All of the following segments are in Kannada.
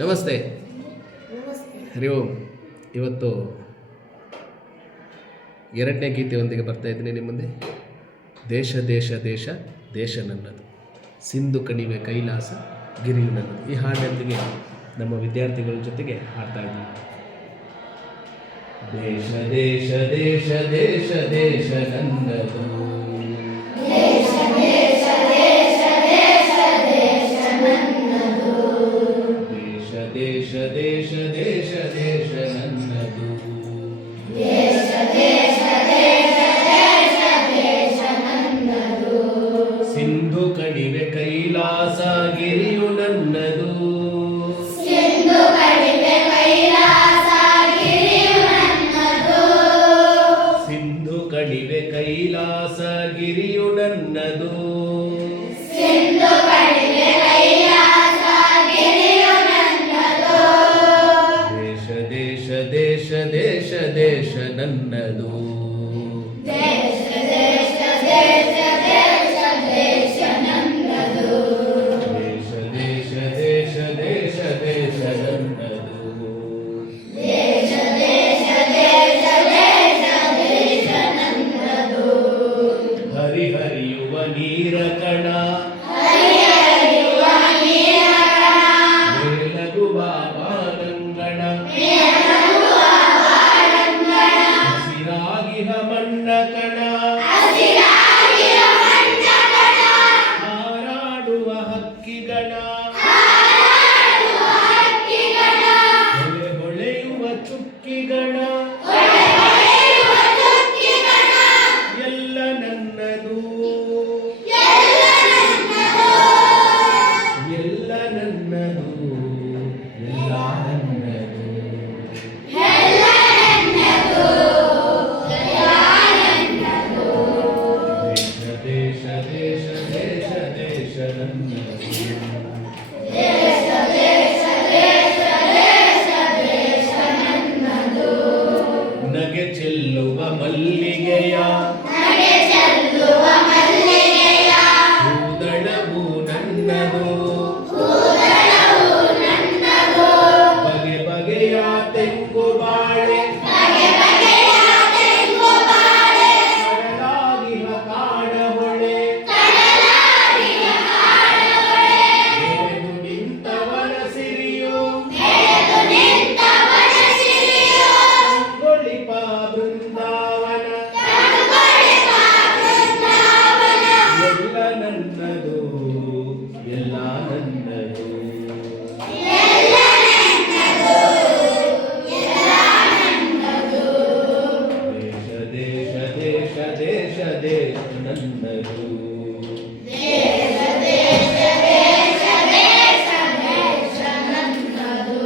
ನಮಸ್ತೆ. ಹರಿ ಓಂ. ಇವತ್ತು ಎರಡನೇ ಗೀತೆಯೊಂದಿಗೆ ಬರ್ತಾ ಇದ್ದೀನಿ ನಿಮ್ಮ ಮುಂದೆ. ದೇಶ ದೇಶ ದೇಶ ದೇಶ ನನ್ನದು, ಸಿಂಧು ಕಣಿವೆ ಕೈಲಾಸ ಗಿರಿಯು ನನ್ನದು. ಈ ಹಾಡಿನೊಂದಿಗೆ ನಮ್ಮ ವಿದ್ಯಾರ್ಥಿಗಳ ಜೊತೆಗೆ ಹಾಡ್ತಾ ಇದ್ದೀವಿ. ದೇಶ ದೇಶ ದೇಶ ದೇಶ ದೇಶ ನನ್ನದು, ದೇಶ ದೇಶ ದೇಶ ದೇಶ ದೇಶ ನನ್ನದು, ದೇಶ ದೇಶ ದೇಶ ದೇಶ ದೇಶ ನನ್ನದು, ದೇಶ ದೇಶ ದೇಶ ದೇಶ ದೇಶ ನನ್ನದು, ಸಿಂಧು ಕಣಿವೆ ಕೈಲಾಸ ಗಿರಿಯು ನನ್ನದು, ಸಿಂಧು ಕಣಿವೆ ಕೈಲಾಸ ಗಿರಿಯು ನನ್ನದು, ಸಿಂಧು ಕಣಿವೆ ಕೈಲಾಸ ಗಿರಿಯು ನನ್ನದು, ಸಿಂಧು ಕಣಿವೆ ಕೈಲಾಸ ಗಿರಿಯು ನನ್ನದು, ದೇಶ ದೇಶ ದೇಶ ದೇಶ ದೇಶ ನನ್ನದು, ದೇಶ ದೇಶ ದೇಶ ದೇಶ ದೇಶ ನನ್ನದು, ದೇಶ ದೇಶ ದೇಶ ದೇಶ ದೇಶ ನನ್ನದು, ದೇಶ ದೇಶ ದೇಶ ದೇಶ ದೇಶ ನನ್ನದು, ಹರಿಹರಿಯುವ ನೀರ ಕಣ, ಹರಿಹರಿಯುವ ನೀರ ಕಣ, ಮೇಲಗುವ ಬಾಲಂಗಣ, ಮೇಲಗುವ ಬಾಲಂಗಣ, ಹಸಿರಾಗಿಹ ಮಣ್ಣ ಕಣ, ಹಸಿರಾಗಿಹ ಮಣ್ಣ ಕಣ, ಹಾರಾಡುವ ಹಕ್ಕಿಗಣ, ಹಾರಾಡುವ ಹಕ್ಕಿಗಣ, ಹೊಳೆ ಹೊಳೆಯುವ ಚುಕ್ಕಿಗಣ, ಹೊಳೆ ಹೊಳೆಯುವ ಚುಕ್ಕಿಗಣ, ಎಲ್ಲ ನನ್ನದು, ಎಲ್ಲ ನನ್ನದು, ಎಲ್ಲ ನನ್ನದು, ಎಲ್ಲ ನನ್ನದು, ಎಲ್ಲ ನನ್ನದು, ಎಲ್ಲ ನನ್ನದು, ದೇಶ ದೇಶ ದೇಶ ದೇಶ ದೇಶ ನನ್ನದು, ದೇಶ ದೇಶ ದೇಶ ದೇಶ ದೇಶ ನನ್ನದು, ನಗೆ ಚೆಲ್ಲುವ ಮಲ್ಲಿಗೆಯ, ನಗೆ ಚೆಲ್ಲುವ ಮಲ್ಲಿಗೆಯ, ಹೂದಳವು ನನ್ನದು, ಹೂದಳವು ನನ್ನದು, ಬಗೆ ಬಗೆಯ ತೆಂಗು ಬಾಳೆ, ಬಗೆ ಬಗೆಯ ತೆಂಗು ಬಾಳೆ, ಕಡಲಾಗಿಹ ಕಾಡಹೊಳೆ, ಕಡಲಾಗಿಹ ಕಾಡಹೊಳೆ, ಬೆಳೆದು ನಿಂತವನ ಸಿರಿಯು, ಬೆಳೆದು ನಿಂತವನ ಸಿರಿಯು, ಕಂಗೊಳಿಪ ಬೃಂದಾವನ, ಕಂಗೊಳಿಪ ಬೃಂದಾವನ, ಎಲ್ಲ ನನ್ನದು, ಎಲ್ಲ ನನ್ನದು, ಎಲ್ಲ ನನ್ನದು, ಎಲ್ಲ ನನ್ನದು, ದೇಶ ದೇಶ ದೇಶ ದೇಶ ದೇಶ ನನ್ನದು, ದೇಶ ದೇಶ ದೇಶ ದೇಶ ದೇಶ ನನ್ನದು,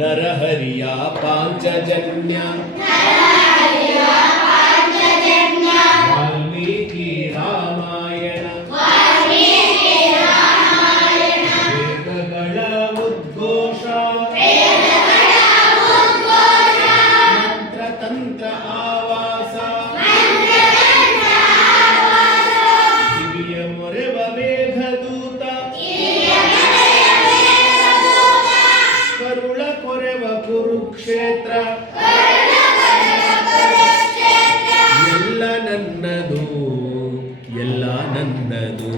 ನರಹರಿಯ ಪಾಂಚಜನ್ಯ, ನರಹರಿಯ ಪಾಂಚಜನ್ಯ, ವಾಲ್ಮೀಕಿ ರಾಮಾಯಣ, ವಾಲ್ಮೀಕಿ ರಾಮಾಯಣ, ವೇದಗಳ ಉದ್ಘೋಷ, ವೇದಗಳ ಉದ್ಘೋಷ, ಮಂತ್ರ ತಂತ್ರ ಆವಾಸ, ಮಂತ್ರ ತಂತ್ರ ಆವಾಸ, ಕಿವಿಯ ಮೊರೆವ ಮೇಘದೂತ, ಕಿವಿಯ ಮೊರೆವ ಮೇಘದೂತ, ಕರುಳ ಕೊರೆವ ಕುರುಕ್ಷೇತ್ರ, ಕರುಳ ಕೊರೆವ ಕುರುಕ್ಷೇತ್ರ, ಎಲ್ಲ ನನ್ನದು, ಎಲ್ಲ ನನ್ನದು,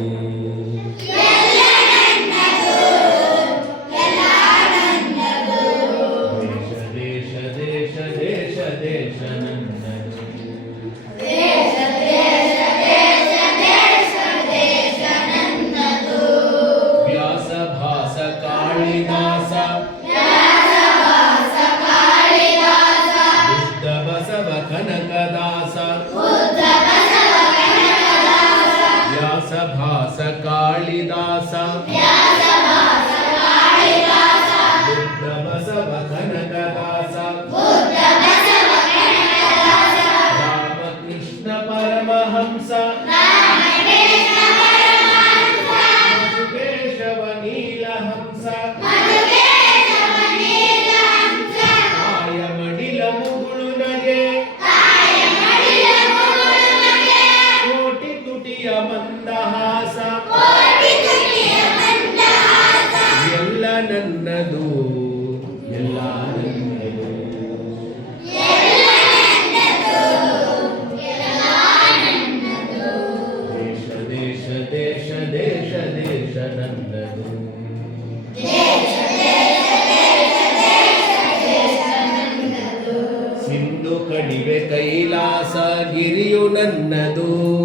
ಎಲ್ಲ ನನ್ನದು, ಎಲ್ಲ ನನ್ನದು, ದೇಶ ದೇಶ ದೇಶ ದೇಶ ದೇಶ ನನ್ನದು, ದೇಶ ದೇಶ ದೇಶ ದೇಶ ದೇಶ ನನ್ನದು, ವ್ಯಾಸ ಭಾಸ ಕಾಳಿದಾಸ, ವ್ಯಾಸ ಭಾಸ ಕಾಳಿದಾಸ, ಬುದ್ಧ ಬಸವ ಕನಕದಾಸ, ಬುದ್ಧ ಬಸವ ಕನಕದಾಸ, ವ್ಯಾಸ ಭಾಸ ಕಾಳಿದಾಸ, ವ್ಯಾಸ ಭಾಸ ಕಾಳಿದಾಸ, ಬುದ್ಧ ಬಸವ ಕನಕದಾಸ, ಬುದ್ಧ ಬಸವ ಕನಕದಾಸ, ರಾಮಕೃಷ್ಣ ಪರಮಹಂಸ, ರಾಮಕೃಷ್ಣ ಪರಮಹಂಸ, ಮಧುಕೇಶವ ನೀಲಹಂಸ, ಮಧುಕೇಶವ ನೀಲಹಂಸ, ಕಾಯ ಮಡಿಲ ಮುಗುಳು ನಗೆ, ಕಾಯ ಮಡಿಲ ಮುಗುಳು ನಗೆ, ಕೋಟಿ ತುಟಿಯ ಮಂದಹಾಸ, ಕೋಟಿ ತುಟಿಯ ಮಂದಹಾಸ, ಎಲ್ಲ ನನ್ನದು, ಎಲ್ಲ ನನ್ನದು. ದೇಶ ದೇಶ ದೇಶ ದೇಶ ದೇಶ ನನ್ನದು. ಸಿಂಧು ಕಣಿವೆ ಕೈಲಾಸ ಗಿರಿಯು ನನ್ನದು.